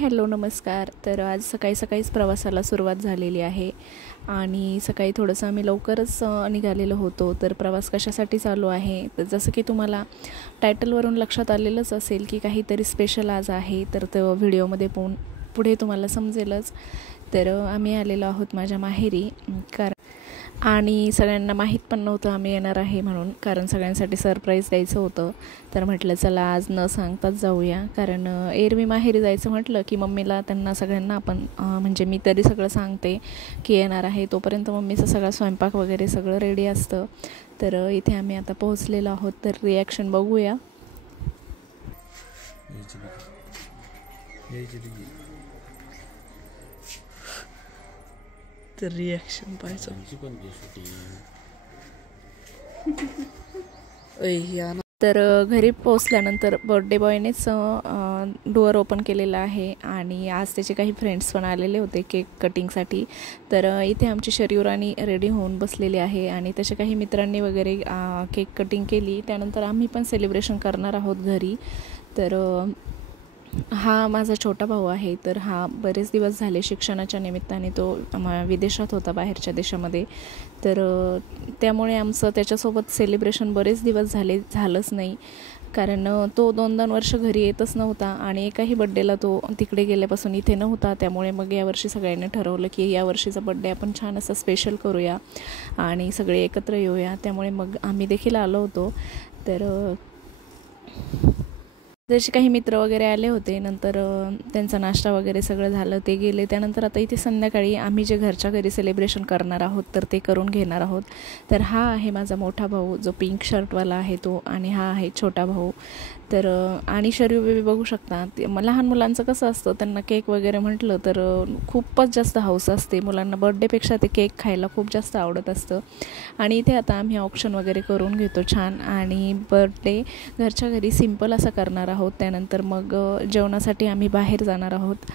Hello नमस्कार। तर आज सकाळी सकाळीच प्रवासाला सुरुवात झालेली आहे आणि सकाळी थोडंसं आम्ही लवकरच निघालेलो होतो। तर प्रवास कशासाठी चालू आहे तर जसं की तुम्हाला टायटलवरून लक्षात आलेलंच असेल की काहीतरी स्पेशल आज आहे, तर तो व्हिडिओमध्ये पुढे तुम्हाला समजेलच। तर आम्ही आलेलो आहोत माझ्या माहेरी, आणि सगळ्यांना माहीत पण नव्हतं आम्ही येणार आहे म्हणून, कारण सगळ्यांसाठी सरप्राईज द्यायचं होतं। तर म्हटलं चला आज न सांगताच जाऊया, कारण एरवी माहेरी जायचं म्हटलं की मम्मीला त्यांना सगळ्यांना आपण म्हणजे मी तरी सगळं सांगते की येणार आहे, तोपर्यंत मम्मीचं सगळा स्वयंपाक वगैरे सगळं रेडी असतं। तर इथे आम्ही आता पोहोचलेलो आहोत, तर रिॲक्शन बघूया। तर रिॲक्शन पाहायचं। तर घरी पोहोचल्यानंतर बर्थडे बॉयनेच डोअर ओपन केलेला आहे आणि आज त्याचे काही फ्रेंड्स पण आलेले होते केक कटिंगसाठी। तर इथे आमची शरीरानी रेडी होऊन बसलेली आहे आणि त्याच्या काही मित्रांनी वगैरे केक कटिंग केली। त्यानंतर आम्ही पण सेलिब्रेशन करणार आहोत घरी। तर हा माझा छोटा भाऊ आहे। तर हा बरेच दिवस झाले शिक्षणाच्या निमित्ताने तो विदेशात होता, बाहेरच्या देशामध्ये। तर त्यामुळे आमचं त्याच्यासोबत सेलिब्रेशन बरेच दिवस झालंच नाही, कारण तो 2-2 वर्ष घरी येतच नव्हता आणि एकाही बड्डेला तो तिकडे गेल्यापासून इथे नव्हता। त्यामुळे मग यावर्षी सगळ्यांनी ठरवलं की यावर्षीचा बड्डे आपण छान असा स्पेशल करूया आणि सगळे एकत्र येऊया। त्यामुळे मग आम्ही देखील आलो होतो। तर जसे काही मित्र वगैरे आले होते, नंतर त्यांचा नाश्ता वगैरे सगळं झालं, ते गेले। त्यानंतर आता इथे संध्याकाळी आम्ही जे घरच्या घरी सेलिब्रेशन करणार आहोत तर ते करून घेणार आहोत। तर हा आहे माझा मोठा भाऊ जो पिंक शर्टवाला आहे तो, आणि हा आहे छोटा भाऊ। तर आणि शरीर बेबी बघू शकता, लहान मुलांचं कसं असतं, त्यांना केक वगैरे म्हटलं तर खूपच जास्त हौस असते मुलांना, बर्थडेपेक्षा ते केक खायला खूप जास्त आवडत असतं। आणि इथे आता आम्ही ऑप्शन वगैरे करून घेतो छान, आणि बर्थडे घरच्या घरी सिंपल असा करणार आहोत। त्यानंतर मग जेवणासाठी आम्ही बाहेर जाणार आहोत।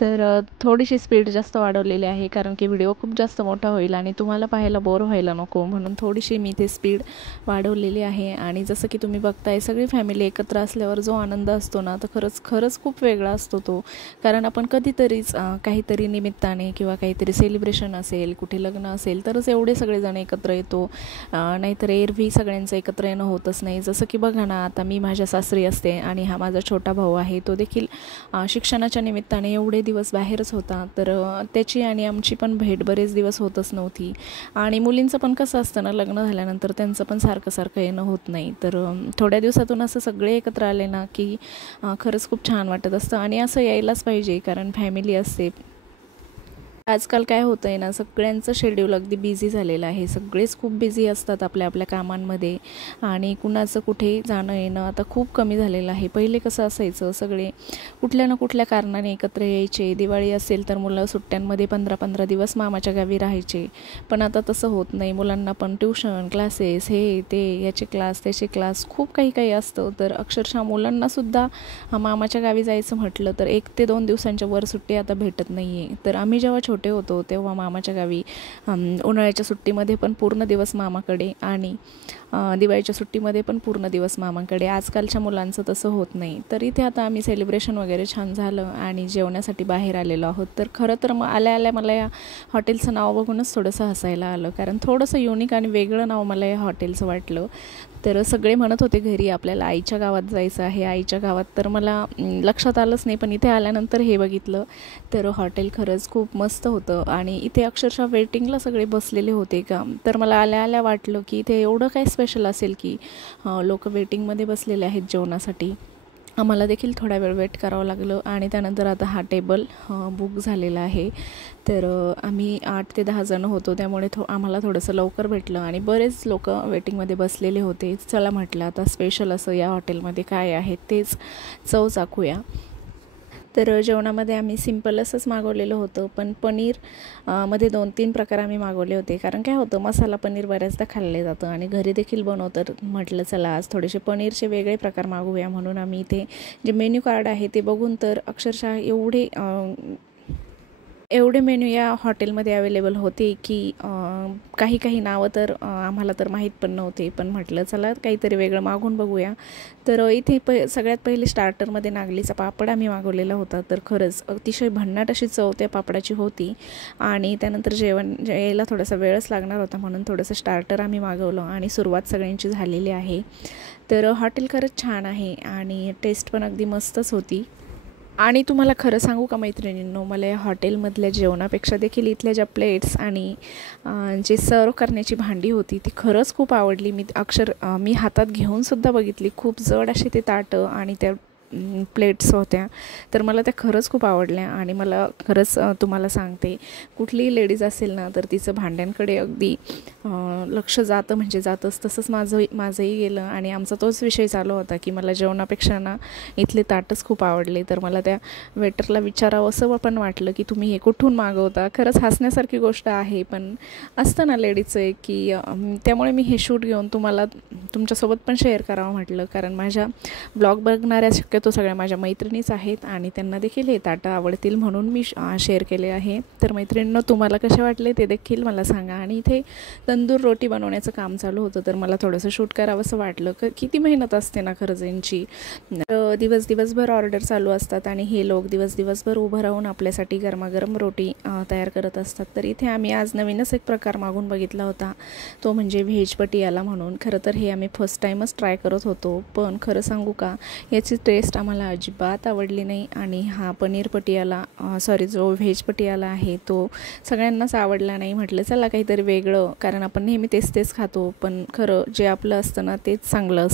तर थोडीशी स्पीड जास्त वाढवलेली आहे, कारण की व्हिडिओ खूप जास्त मोठा होईल आणि तुम्हाला पाहायला बोर व्हायला नको, म्हणून थोडीशी मी ते स्पीड वाढवलेली आहे। आणि जसं की तुम्ही बघताय सगळी फॅमिली एकत्र असल्यावर जो आनंद असतो ना, तर खरंच खूप वेगळा असतो तो। कारण आपण कधीतरीच काहीतरी निमित्ताने किंवा काहीतरी सेलिब्रेशन असेल, कुठे लग्न असेल तरच एवढे सगळेजण एकत्र येतो, नाहीतर एरवी सगळ्यांचं एकत्र येणं होतच नाही। जसं की बघा ना, आता मी माझ्या सासरी असते आणि हा माझा छोटा भाऊ आहे, तो देखील शिक्षणाच्या निमित्ताने एवढे दिवस बाहेरच होता, तर त्याची आणि आमची पण भेट बरेच दिवस होतच नव्हती. आणि मुलींचं पण कसं असतं ना, लग्न झाल्यानंतर त्यांचं पण सारखं सारखं येणं होत नाही. तर थोड्या दिवसातून असं सगळे एकत्र आले ना की खरंच खूप छान वाटत असतं आणि असं यायलाच पाहिजे, कारण फॅमिली असते. आजकाल काय होतं आहे ना, सगळ्यांचं शेड्यूल अगदी बिझी झालेलं आहे. सगळेच खूप बिझी असतात आपल्या आपल्या कामांमध्ये आणि कुणाचं कुठे जाणं येणं आता खूप कमी झालेलं आहे. पहिले कसं असायचं, सगळे कुठल्या ना कुठल्या कारणाने एकत्र यायचे. दिवाळी असेल तर मुलं सुट्ट्यांमध्ये 15-15 दिवस मामाच्या गावी राहायचे. पण आता तसं होत नाही. मुलांना पण ट्युशन, क्लासेस, हे ते, याचे क्लास, त्याचे क्लास, खूप काही काही असतं. तर अक्षरशः मुलांनासुद्धा मामाच्या गावी जायचं म्हटलं तर 1 ते 2 दिवसांच्या वर सुट्टी आता भेटत नाही आहे. तर आम्ही जेव्हा छोटे होतो तेव्हा मामाच्या गावी उन्हाळ्याच्या सुट्टीमध्ये पण पूर्ण दिवस मामाकडे आणि दिवाळीच्या सुट्टीमध्ये पण पूर्ण दिवस मामाकडे. आजकालच्या मुलांचं तसं होत नाही. तर इथे आता आम्ही सेलिब्रेशन वगैरे छान झालं आणि जेवण्यासाठी बाहेर आलेलो आहोत. तर खरं तर मग आल्या आल्या मला या हॉटेलचं नाव बघूनच थोडंसं हसायला आलं, कारण थोडंसं युनिक आणि वेगळं नाव मला या हॉटेलचं वाटलं. तर सगळे म्हणत होते घरी आपल्याला आईच्या गावात जायचं आहे, आईच्या गावात. तर मला लक्षात आलंच नाही, पण इथे आल्यानंतर हे बघितलं तर हॉटेल खरंच खूप मस्त होतं. आणि इथे अक्षरशः वेटिंगला सगळे बसलेले होते का, तर मला आल्या आल्या वाटलं की इथे एवढं काय स्पेशल असेल की लोक वेटिंगमध्ये बसलेले आहेत जेवणासाठी. आम्हाला देखील थोडा वेळ वेट करावं लागलं आणि त्यानंतर आता हा टेबल बुक झालेला आहे. तर आम्ही 8 ते 10 जण होतो, त्यामुळे आम्हाला थोडंसं लवकर भेटलं आणि बरेच लोक वेटिंगमध्ये बसलेले होते. चला म्हटलं आता स्पेशल असं या हॉटेलमध्ये काय आहे तेच चव चाखूया. तर जेवणामध्ये आम्ही सिंपल असंच मागवलेलं होतं, पण पनीर मध्ये 2-3 प्रकार आम्ही मागवले होते. कारण काय होतं, मसाला पनीर बऱ्याचदा खाल्ले जातं आणि घरी देखील बनवतं. म्हटलं चला आज थोडेसे पनीरचे वेगळे प्रकार मागवूया, म्हणून आम्ही इथे जे मेन्यू कार्ड आहे ते बघून तर अक्षरशः एवढे मेन्यू या हॉटेलमध्ये अवेलेबल होते की काही काही नावं तर आम्हाला तर माहीत पण नव्हते. पण म्हटलं चला काहीतरी वेगळं मागून बघूया. तर इथे सगळ्यात पहिले स्टार्टरमध्ये नागलीचा पापड आम्ही मागवलेला होता. तर खरंच अतिशय भन्नाट अशी चव त्या पापडाची होती. आणि त्यानंतर जेवण यायला थोडासा वेळच लागणार होता, म्हणून थोडंसं स्टार्टर आम्ही मागवलं आणि सुरुवात सगळ्यांची झालेली आहे. तर हॉटेल खरंच छान आहे आणि टेस्ट पण अगदी मस्तच होती. आणि तुम्हाला खरं सांगू का मैत्रिणींनो, मला या हॉटेलमधल्या जेवणापेक्षा देखील इथल्या ज्या प्लेट्स आणि जे सर्व करण्याची भांडी होती ती खरंच खूप आवडली. मी हातात घेऊनसुद्धा बघितली. खूप जड असे ते ताटं आणि त्या प्लेट्स होत्या, तर मला त्या खरंच खूप आवडल्या. आणि मला खरंच तुम्हाला सांगते, कुठलीही लेडीज असेल ना तर तिचं भांड्यांकडे अगदी लक्ष जातं म्हणजे जातंच. तसंच माझंही गेलं आणि आमचा तोच विषय चालू होता की मला जेवणापेक्षा ना इथले ताटच खूप आवडले. तर मला त्या वेटरला विचारावं असं पण वाटलं की तुम्ही हे कुठून मागवता. खरंच हसण्यासारखी गोष्ट आहे, पण असतं ना लेडीचं एक की त्यामुळे मी हे शूट घेऊन तुम्हाला तुमच्यासोबत पण शेअर करावं म्हटलं, कारण माझ्या ब्लॉग बघणाऱ्या शक्यतो सगळ्या माझ्या मैत्रिणीच आहेत आणि त्यांना देखील हे ताटं आवडतील म्हणून मी शेअर केले आहे. तर मैत्रिणींनो, तुम्हाला कसे वाटले ते देखील मला सांगा. आणि इथे तंदूर रोटी बनवण्याचं काम चालू होतं, तर मला थोडंसं शूट करावं असं वाटलं. किती मेहनत असते ना खरंच यांची. दिवसभर ऑर्डर चालू असतात आणि हे लोक दिवसभर उभं राहून आपल्यासाठी गरमागरम रोटी तयार करत असतात. तर इथे आम्ही आज नवीनच एक प्रकार मागून बघितला होता, तो म्हणजे व्हेज पटियाला म्हणून. खरं तर हे आम्ही फर्स्ट टाईमच ट्राय करत होतो, पण खरं सांगू का याची टेस्ट आम्हाला अजिबात आवडली नाही. आणि हा जो व्हेज पटियाला आहे तो सगळ्यांनाच आवडला नाही. म्हटलं चला काहीतरी वेगळं, कारण आपण नेहमी तेच खातो, पण खरं जे आपलं असतं ना तेच चांगलं असतं.